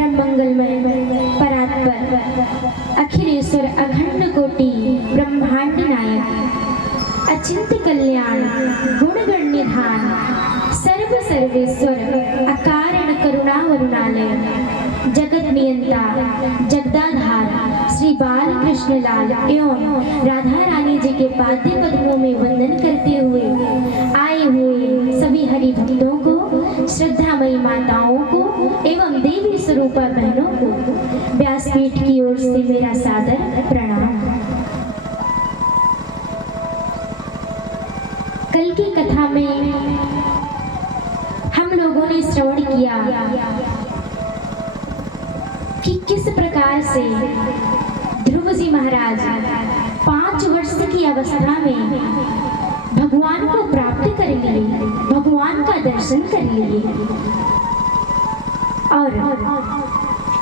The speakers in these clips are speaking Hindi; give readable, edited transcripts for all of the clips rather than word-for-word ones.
परम मंगलमय परात्पर अखिलेश्वर अखंड कोटि ब्रह्मांड नायक अचिंत्य कल्याण गुणगण निधान सर्व सर्वेश्वर अकारण करुणा वरुणालय जगत नियंता जगदाधार श्री बाल कृष्ण लाल एवं राधा रानी जी के पाद्य पद्मों में वंदन करते हुए आए हुए सभी हरि भक्तों को, श्रद्धामयी माताओं को एवं देवी स्वरूपा बहनों को व्यासपीठ की ओर से मेरा सादर प्रणाम। कल की कथा में हम लोगों ने श्रवण किया कि किस प्रकार से ध्रुव जी महाराज 5 वर्ष की अवस्था में भगवान को प्राप्त कर लिए, भगवान का दर्शन कर लिए। और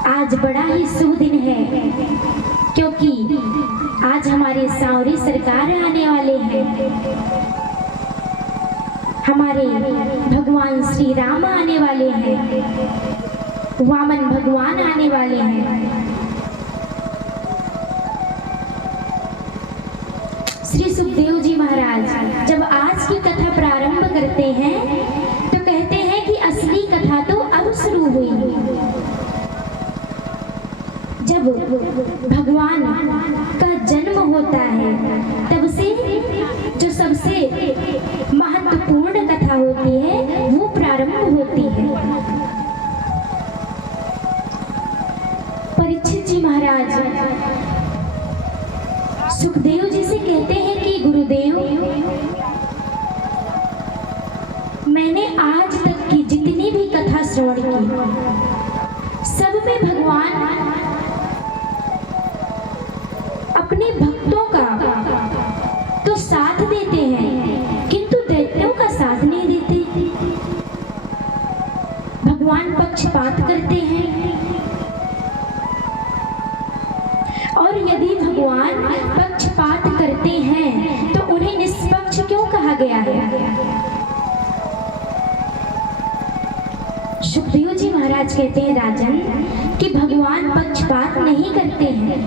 आज बड़ा ही शुभ दिन है क्योंकि आज हमारे सांवरी सरकार आने वाले हैं, हमारे भगवान श्री राम आने वाले हैं, वामन भगवान आने वाले हैं। श्री सुखदेव जी महाराज जब आज की कथा प्रारंभ करते हैं तो कहते हैं कि असली कथा तो अब शुरू हुई। जब भगवान का जन्म होता है तब से जो सबसे महत्वपूर्ण कथा होती है वो प्रारंभ होती है। परीक्षित जी महाराज सुखदेव जी से कहते हैं कि गुरुदेव, मैंने आज तक की जितनी भी कथा श्रवण की सब में भगवान अपने भक्तों का तो साथ देते हैं किंतु दैत्यों का साथ नहीं देते। भगवान पक्षपात करते हैं और यदि भगवान पक्षपात करते हैं तो उन्हें निष्पक्ष क्यों कहा गया है? सुखदेव जी महाराज कहते हैं राजन कि भगवान पक्षपात नहीं करते हैं।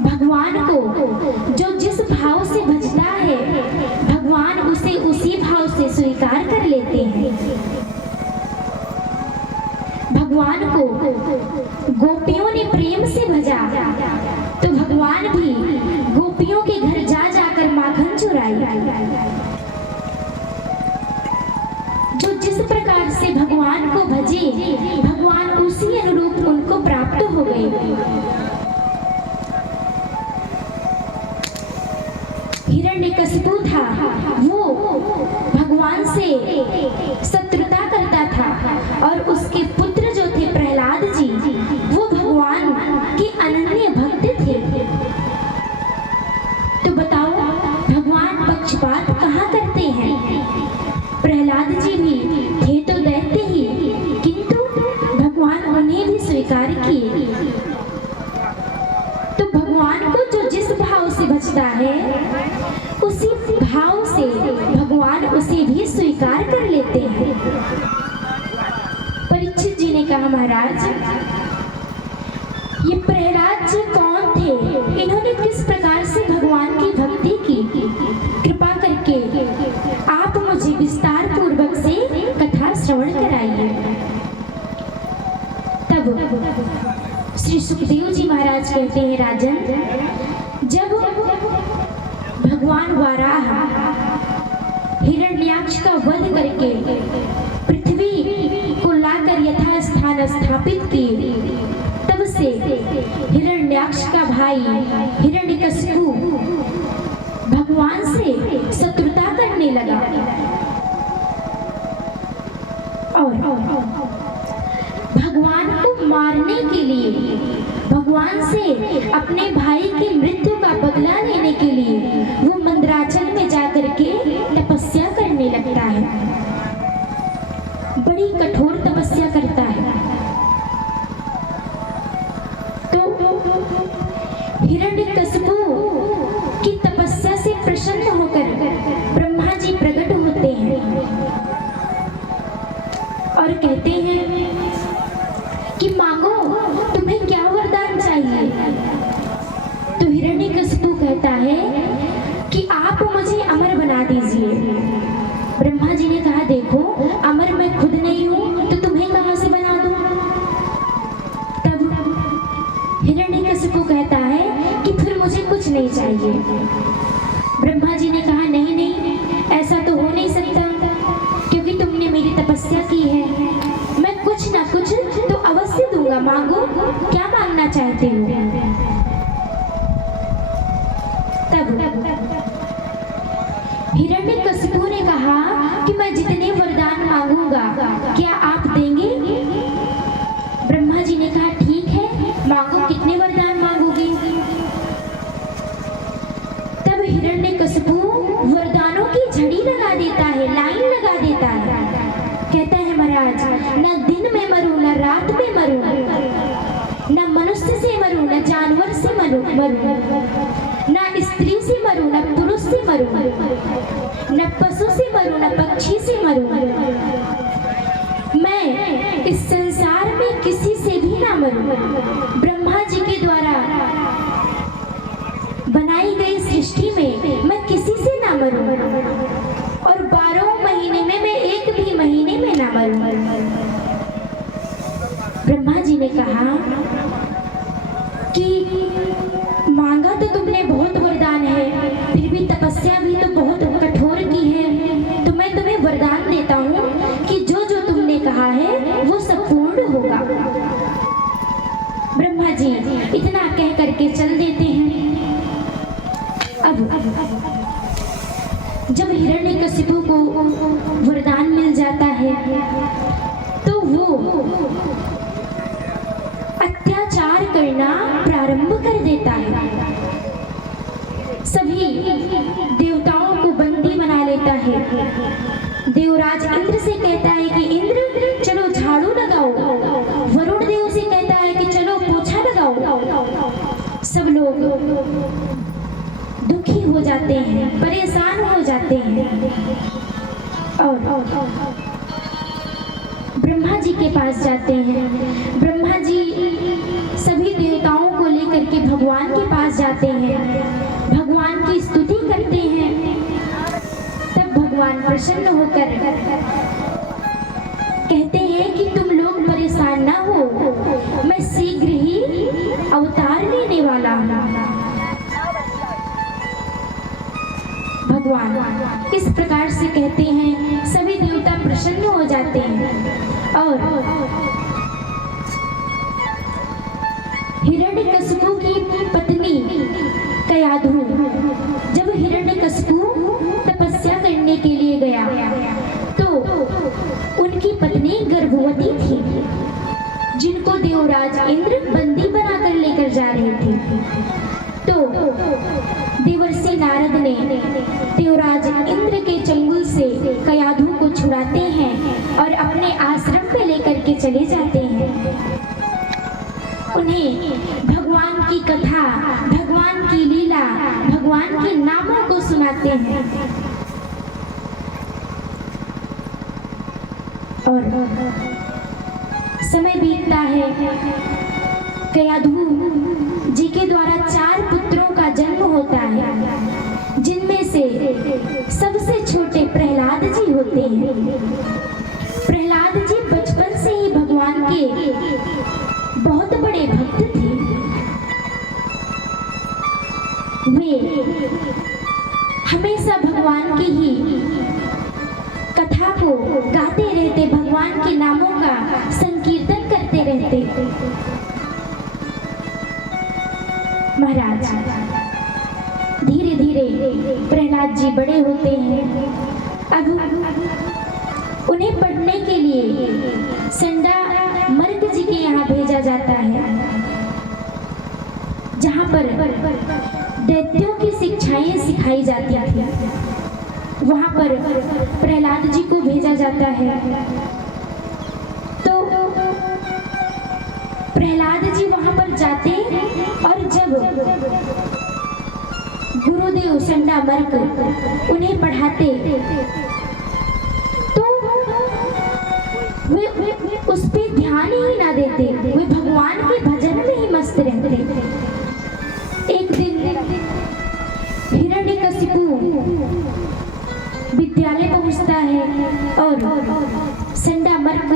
भगवान को जो जिस भाव से भजता है भगवान उसे उसी भाव से स्वीकार कर लेते हैं। भगवान को गोपियों ने प्रेम से भजा तो भगवान भी गोपियों के घर जा जाकर माखन चुराई। जो जिस प्रकार से भगवान को भजे भगवान उसी अनुरूप उनको प्राप्त हो गए। हिरण्यकशिपु था, वो भगवान से शत्रुता करता था और उसके पुत्र जो थे प्रहलाद जी वो भगवान के अनन्य भक्त थे। तो बताओ भगवान पक्षपात कहाँ करते हैं? प्रहलाद जी भी थे तो दैत्य ही किंतु भगवान उन्हें भी स्वीकार किए। तो भगवान को जो जिस भाव से भजता है उसी भाव से भगवान उसे भी स्वीकार कर लेते हैं। परीक्षित जी ने कहा महाराज ये प्रहलाद जी कौन थे? इन्होंने किस प्रकार से भगवान की भक्ति की? कृपा करके आप मुझे विस्तार पूर्वक से कथा श्रवण कराइए। तब श्री सुखदेव जी महाराज कहते हैं राजन, जब भगवान वाराह हिरण्याक्ष का वध करके पृथ्वी को लाकर यथा स्थान स्थापित किए तब से हिरण्याक्ष का भाई हिरण्यकशिपु भगवान से शत्रुता करने लगा और भगवान को मारने के लिए भगवान से अपने भाई की मृत्यु का बदला लेने के लिए वो मंदराचल में जाकर के तपस्या करने लगता है। बड़ी कठोर तपस्या करता है। तो हिरण्यकशिपु की तपस्या से प्रसन्न होकर ब्रह्मा जी प्रकट होते हैं और कहते हैं अमर मैं खुद नहीं हूँ तो तुम्हें कहाँ से बना दूँ। तब हिरण्यकशिपु कहता है कि फिर मुझे कुछ नहीं चाहिए। ब्रह्मा जी ने कहा नहीं नहीं, ऐसा तो हो नहीं सकता, क्योंकि तुमने मेरी तपस्या की है। मैं कुछ ना कुछ तो अवश्य दूंगा, मांगो, क्या मांगना चाहते हो। तब हिरण्यकशिपु ने कहा कि मैं जितने वरदान मांगूंगा क्या आप देंगे। ब्रह्मा जी ने कहा ठीक है, मांगो, कितने वरदान मांगोगे। तब हिरण्यकशिपु वरदानों की झड़ी लगा देता है, लाइन लगा देता है। कहता है महाराज, न दिन में मरूं न रात में मरूं, न मनुष्य से मरूं न जानवर से मरूं, न स्त्री से मरूं न पुरुष से मरूं, न पशु से मरूं न पक्षी से मरूं, मैं इस संसार में किसी से भी ना मरूं। ब्रह्मा जी के द्वारा बनाई गई सृष्टि में मैं किसी से ना मरूं, और 12 महीने में मैं एक भी महीने में ना मरूं। ब्रह्मा जी ने कहा कि मांगा तो तुमने बहुत वरदान है, फिर भी तपस्या भी तो बहुत कठोर की है, तो मैं तुम्हें वरदान देता हूँ कि जो जो तुमने कहा है वो सब पूर्ण होगा। ब्रह्मा जी इतना कह करके चल देते हैं। अब जब हिरण्यकशिपु को वरदान मिल जाता है तो वो अत्याचार करना प्रारंभ कर देता है। सभी देवताओं को बंदी बना लेता है। देवराज इंद्र से कहता है कि इंद्र चलो झाड़ू लगाओ, वरुण देव से कहता है कि चलो पोछा लगाओ। सब लोग दुखी हो जाते हैं, परेशान हो जाते हैं और ब्रह्मा जी के पास जाते हैं। ब्रह्मा जी सभी देवताओं को लेकर के भगवान के पास जाते हैं, भगवान की स्तुति करते हैं। तब भगवान प्रसन्न होकर कहते हैं कि तुम लोग परेशान ना हो, मैं शीघ्र ही अवतार लेने वाला हूँ। भगवान इस प्रकार से कहते हैं, सभी देवता प्रसन्न हो जाते हैं और हिरण्यकशिपु की पत्नी कयाधु, जब हिरण्यकशिपु तपस्या करने के लिए गया तो उनकी पत्नी गर्भवती थी, जिनको देवराज इंद्र बंदी बनाकर लेकर जा रहे थे। तो देवर्षि नारद ने देवराज इंद्र के चंगुल से कयाधु को छुड़ाते हैं और अपने आश्रम पे लेकर के चले जाते हैं। उन्हें भगवान की कथा, भगवान की लीला, भगवान के नामों को सुनाते हैं और समय बीतता है। कयाधु जी के द्वारा 4 पुत्रों का जन्म होता है, जिनमें से सबसे छोटे प्रहलाद जी होते हैं। प्रहलाद जी बचपन से ही भगवान के बहुत बड़े भक्त थे। वे हमेशा भगवान की ही कथा को गाते रहते, भगवान के नामों का संकीर्तन करते रहते। महाराज धीरे धीरे प्रहलाद जी बड़े होते हैं। अब उन्हें पढ़ने के लिए संडा मर्ग जी के यहाँ भेजा जाता है, जहाँ पर दैत्यों की शिक्षाएं सिखाई जाती थी। वहाँ पर प्रहलाद जी को भेजा जाता है। तो प्रहलाद जी वहाँ पर जाते और जब गुरुदेव संडा मर्ग उन्हें पढ़ाते तो वे उस पे ध्यान ही ना देते, वे भगवान के भजन में ही मस्त रहते। एक दिन हिरण्यकशिपु विद्यालय पहुंचता है और संडामर्क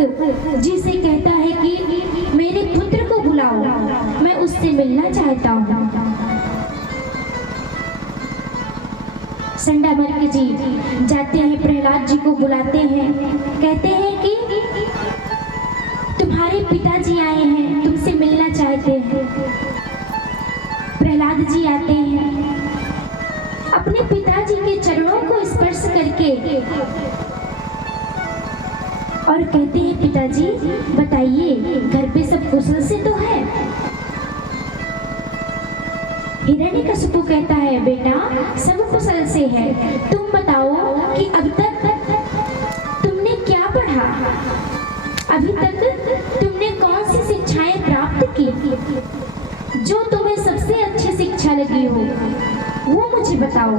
जी से कहता है कि मेरे पुत्र को बुलाओ, मैं उससे मिलना चाहता हूँ। संडामर्क जी जाते हैं, प्रहलाद जी को बुलाते हैं, कहते हैं कि तुम्हारे पिताजी आए हैं, तुमसे मिलना चाहते हैं। प्रहलाद जी आते हैं, अपने पिताजी के चरणों को स्पर्श करके और कहते हैं पिताजी बताइए घर पे सब कुशल से तो है। हिरण्यकशिपु कहता है बेटा सब कुशल से है, तुम बताओ कि अब तक तुमने क्या पढ़ा, अभी तक तुमने कौन सी शिक्षाएं प्राप्त की, जो तुम्हें सबसे अच्छी शिक्षा लगी हो वो मुझे बताओ।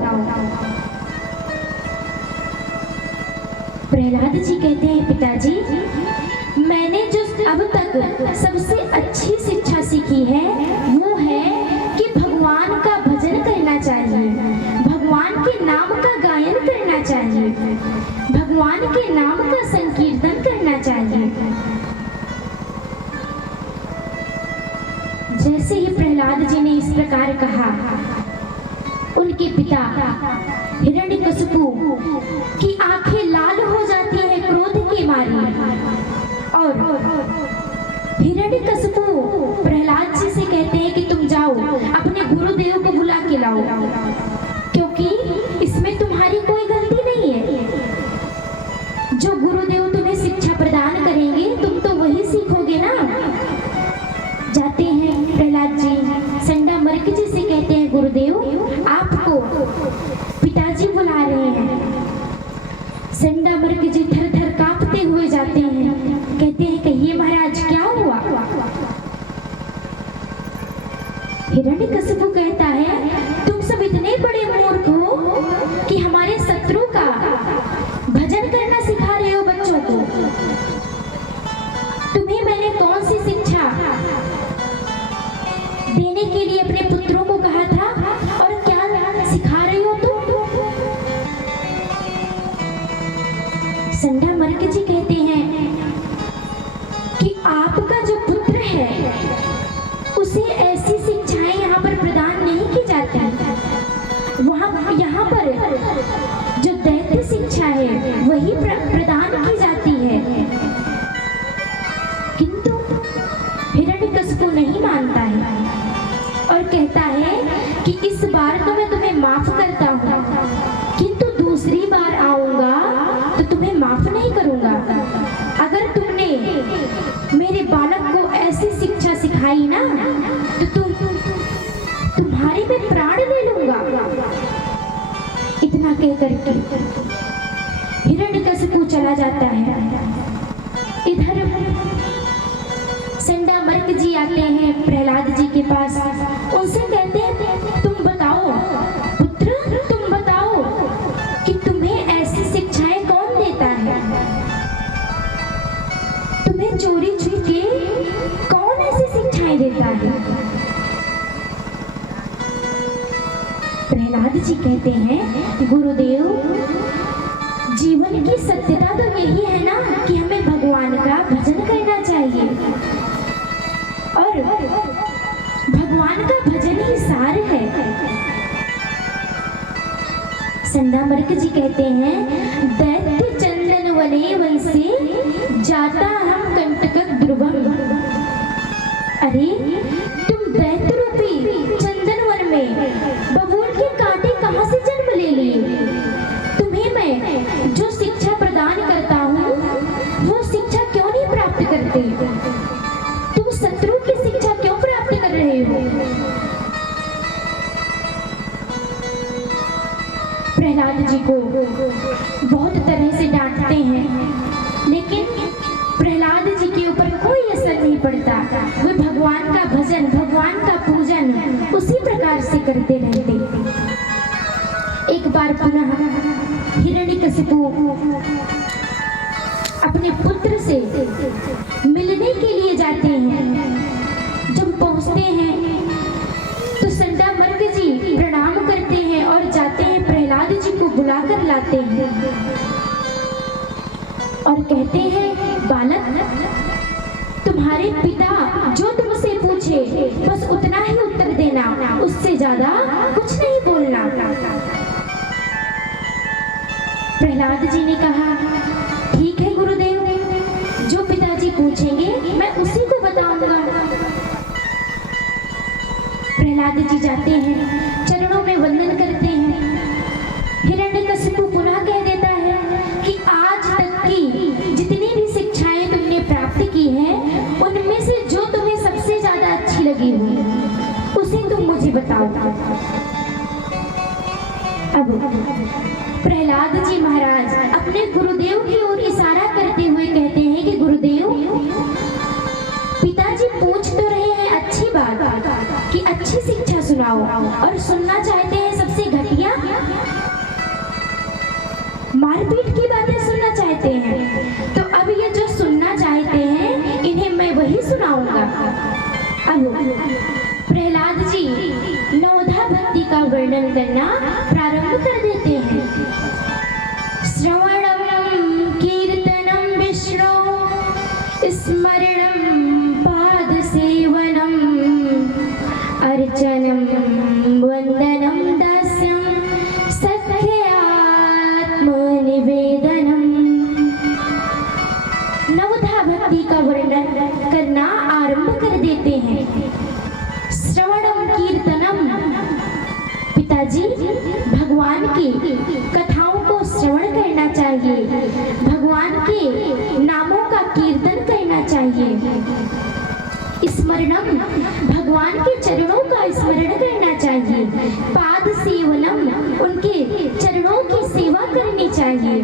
प्रहलाद जी कहते हैं पिताजी मैंने जो अब तक सबसे अच्छी शिक्षा सीखी है वो है कि भगवान का भजन करना चाहिए, भगवान के नाम का गायन करना चाहिए, भगवान के नाम का संकीर्तन करना चाहिए। जैसे ही प्रहलाद जी ने इस प्रकार कहा, उनके पिता हिरण्यकशिपु की आंखें लाल हो जाती हैं क्रोध के मारे और हिरण्यकशिपु प्रहलाद जी से कहते हैं कि तुम जाओ अपने गुरुदेव को बुला के लाओ, क्योंकि इसमें तुम्हारी कोई गलती नहीं है। जो गुरुदेव तुम्हें शिक्षा प्रदान करेंगे तुम तो वही सीखोगे ना। जाते हैं प्रहलाद जी, संडामर्क जी से कहते हैं गुरुदेव आपको पिताजी बुला रहे हैं। संडामर्क जी थर थर कांपते हुए जाते हैं, कहते हैं कहिए महाराज क्या हुआ। हिरण्यकशिपु कहता है तुम सब इतने बड़े मूर्ख हो कि हमारे शत्रु का भजन करना सिखा रहे हो बच्चों को। तुम्हें मैंने कौन सी शिक्षा देने के लिए अपने पुत्रों को कहा था और क्या सिखा रही हो तुम। संडामर्क जी कहते हैं कि आपका जो पुत्र है उसे ऐसी शिक्षाएं यहाँ पर प्रदान नहीं की जाती, यहाँ पर जो दैत्य शिक्षा है वही प्रदान की जाती है। किंतु हिरण्यकशिपु नहीं मानता है और कहता है कि इस बार तो मैं तुम्हें माफ करता हूँ, किंतु दूसरी बार आऊंगा तो तुम्हें माफ नहीं करूंगा। अगर तुमने मेरे बालक को ऐसी शिक्षा सिखाई ना तो तुम्हारे मैं प्राण ले लूंगा। इतना कह करके हिरण्यकशिपु चला जाता है। इधर संडामर्क जी आते हैं प्रहलाद जी के पास, उनसे कहते हैं तुम बताओ पुत्र, तुम बताओ कि तुम्हें ऐसी शिक्षाएं कौन देता है, तुम्हें चोरी छुपके कौन ऐसी शिक्षाएं देता है। प्रहलाद जी कहते हैं गुरुदेव जीवन की सत्यता तो यही है ना कि हमें भगवान का भजन करना चाहिए और भगवान का भजन ही सार है। संडामर्क जी कहते हैं दैत्य चंदन वने वैसे जाता हम कंटक ध्रुवम। अरे तुम दैत्य रूपी चंदन वन में बबूल के कांटे कहां से जन्म ले लिए। तुम्हें मैं जो शिक्षा प्रदान करता हूँ वो शिक्षा क्यों नहीं प्राप्त करते, तुम शत्रु की शिक्षा क्यों प्राप्त कर रहे हो। प्रहलाद जी को बहुत तरह से डांटते हैं, लेकिन प्रहलाद जी के ऊपर कोई असर नहीं पड़ता। वे भगवान का भजन, भगवान का पूजन उसी प्रकार से करते रहते। एक बार पुनः हिरण्यकशिपु अपने पुत्र से मिलने के लिए जाते हैं। जब पहुंचते हैं तो संडामर्क जी प्रणाम करते हैं और जाते हैं प्रहलाद जी को बुलाकर लाते हैं और कहते हैं, बालक, तुम्हारे पिता जो तुमसे पूछे बस उतना ही उत्तर देना, उससे ज्यादा कुछ नहीं बोलना। प्रहलाद जी ने कहा, ठीक है गुरुदेव, जो पिताजी पूछेंगे मैं उसी को बताऊंगा। प्रहलाद जी जाते हैं, चरणों में वंदन करते हैं। हिरण्यकशिपु पुनः कह देता है कि आज तक की जितनी भी शिक्षाएं तुमने प्राप्त की हैं, उनमें से जो तुम्हें सबसे ज्यादा अच्छी लगी हुई उसे तुम मुझे बताओ। अब प्रहलाद जी महाराज अपने गुरुदेव की ओर इशारा करते हुए कहते हैं कि गुरुदेव, पिताजी पूछ तो रहे हैं अच्छी बात कि अच्छी शिक्षा सुनाओ, और सुनना चाहते हैं सबसे घटिया मारपीट की बातें सुनना चाहते हैं। तो अब ये जो सुनना चाहते हैं इन्हें मैं वही सुनाऊंगा। अब प्रहलाद जी नवधा भक्ति का वर्णन करना प्रारंभ कर देते हैं। श्रवणम कीर्तनम विष्णु स्मरणम पाद सेवनम अर्चनम वंदनम दास्यम निवेदनम। नवधा भक्ति का वर्णन करना आरंभ कर देते हैं। श्रवणम कीर्तनम, पिताजी भगवान की कथाओं को श्रवण करना चाहिए, भगवान के नामों का कीर्तन करना चाहिए। स्मरणम, भगवान के चरणों का स्मरण करना चाहिए। पाद सेवनम, उनके चरणों की सेवा करनी चाहिए।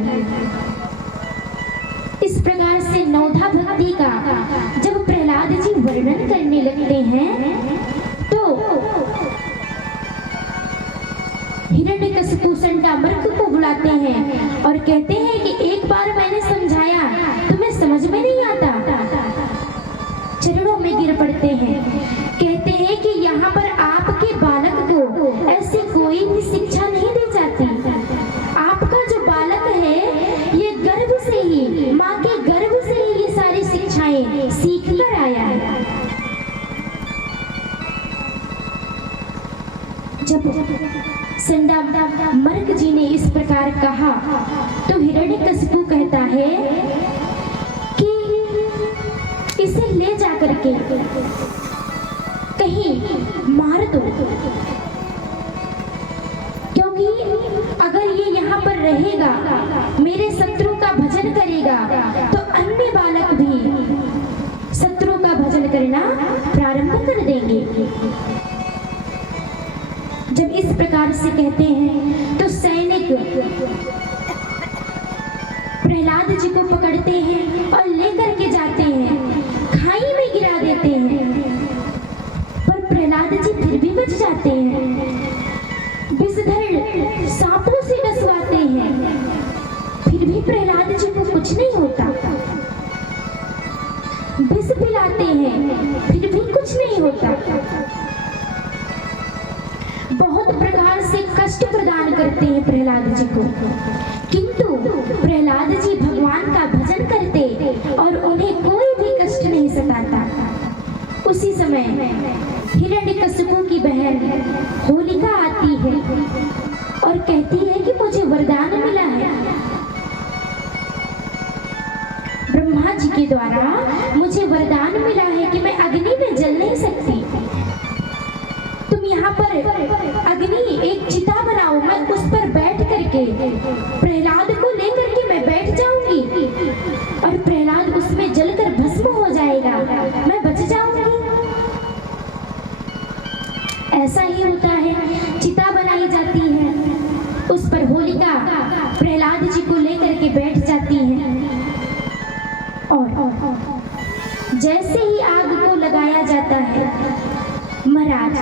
इस प्रकार से नवधा भक्ति का जब प्रहलाद जी वर्णन करने लगते हैं तो हिरण्यकशिपु संडामर्क को बुलाते हैं और कहते हैं कि एक बार मैंने समझाया, तुम्हें समझ में नहीं आता। चरणों में गिर पड़ते हैं, कहते हैं कि यहाँ पर आपके बालक को ऐसी कोई भी शिक्षा नहीं दी जाती। आपका जो बालक है ये गर्भ से ही, माँ के गर्भ से ही ये सारी शिक्षाएं सीख कर आया है। जब संडामर्क जी ने इस प्रकार कहा तो हिरण्यकशिपु कहता है कि इसे ले जाकर के कहीं मार दो, क्योंकि अगर ये यहाँ पर रहेगा, मेरे शत्रु का भजन करेगा, तो अन्य बालक भी शत्रु का भजन करना प्रारंभ कर देंगे। जब इस प्रकार से कहते हैं तो सैनिक प्रहलाद जी को पकड़ते हैं और लेकर के जाते हैं, खाई में गिरा देते हैं, पर प्रहलाद जी फिर भी बच जाते हैं। विषधर सांपों से डसवाते हैं, फिर भी प्रहलाद जी को कुछ नहीं होता। विष पिलाते हैं, फिर भी कुछ नहीं होता। बहुत प्रकार से कष्ट प्रदान करते हैं प्रहलाद जी को, किंतु प्रहलाद जी भगवान का भजन करते और उन्हें कोई भी कष्ट नहीं सताता। उसी समय हिरण्यकशिपु की बहन होलिका आती है और कहती है कि मुझे वरदान मिला है, ब्रह्मा जी के द्वारा मुझे वरदान मिला है कि मैं अग्नि में जल नहीं सकती। तुम यहाँ पर अग्नि एक चिता बनाओ, मैं उस पर बैठ करके प्रहलाद को लेकर के मैं बैठ जाऊंगी और प्रहलाद उसमें जलकर भस्म हो जाएगा, मैं बच जाऊंगी। ऐसा ही होता है, चिता बनाई जाती है, उस पर होलिका प्रहलाद जी को लेकर के बैठ जाती है और जैसे ही आग को लगाया जाता है, महाराज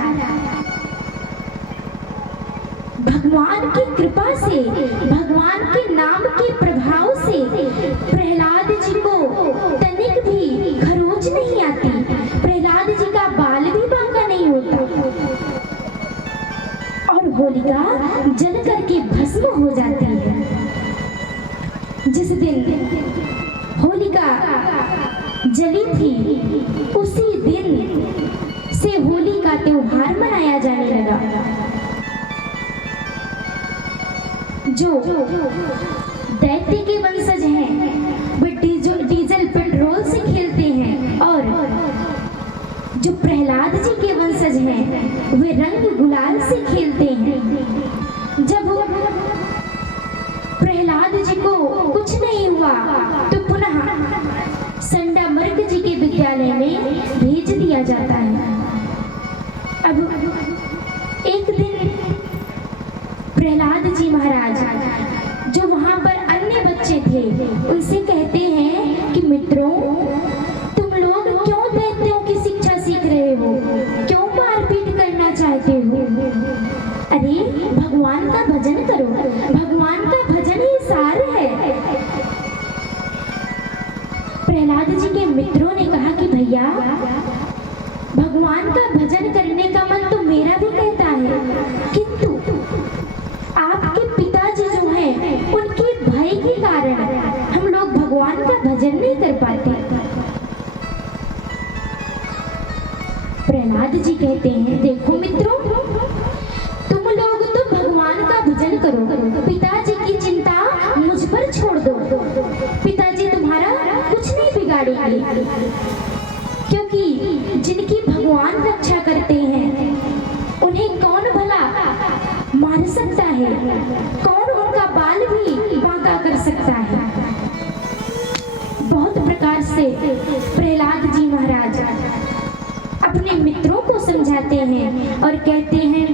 भगवान की कृपा से, भगवान के नाम के प्रभाव से प्रहलाद जी को तनिक भी खरोच नहीं आती, प्रहलाद जी का बाल भी बांका नहीं होता और होलिका जल करके भस्म हो जाती है। जिस दिन होलिका जली थी उसी दिन से होली का त्योहार मनाया जाने लगा। जो दैत्य के वंशज हैं वे डीजल पेट्रोल से खेलते हैं और जो प्रहलाद जी के वंशज हैं वे रंग गुलाल से खेलते हैं। जब प्रहलाद जी को कुछ नहीं हुआ तो पुनः संडामर्क जी के विद्यालय में भेज दिया जाता है। अब एक दिन प्रहलाद जी महाराज जो वहां पर अन्य बच्चे थे उनसे कहते हैं कि मित्रों, तुम लोग क्यों दैत्यों की शिक्षा सीख रहे हो, क्यों मारपीट करना चाहते हो? अरे भगवान का भजन करो, भगवान का भजन ही सार है। प्रहलाद जी के मित्रों ने कहा कि भैया, भगवान का भजन करने का मन तो मेरा भी कहता है, किंतु आपके पिताजी जो हैं उनके भय के कारण हम लोग भगवान का भजन नहीं कर पाते। प्रहलाद जी कहते हैं, देखो मित्रों, तुम लोग तो भगवान का भजन करो, पिताजी की चिंता मुझ पर छोड़ दो। पिताजी तुम्हारा कुछ नहीं बिगाड़ेंगे, क्योंकि जिनकी भगवान रक्षा करते हैं उन्हें कौन भला मार सकता है, कौन उनका बाल भी बांका कर सकता है। बहुत प्रकार से प्रहलाद जी महाराज अपने मित्रों को समझाते हैं और कहते हैं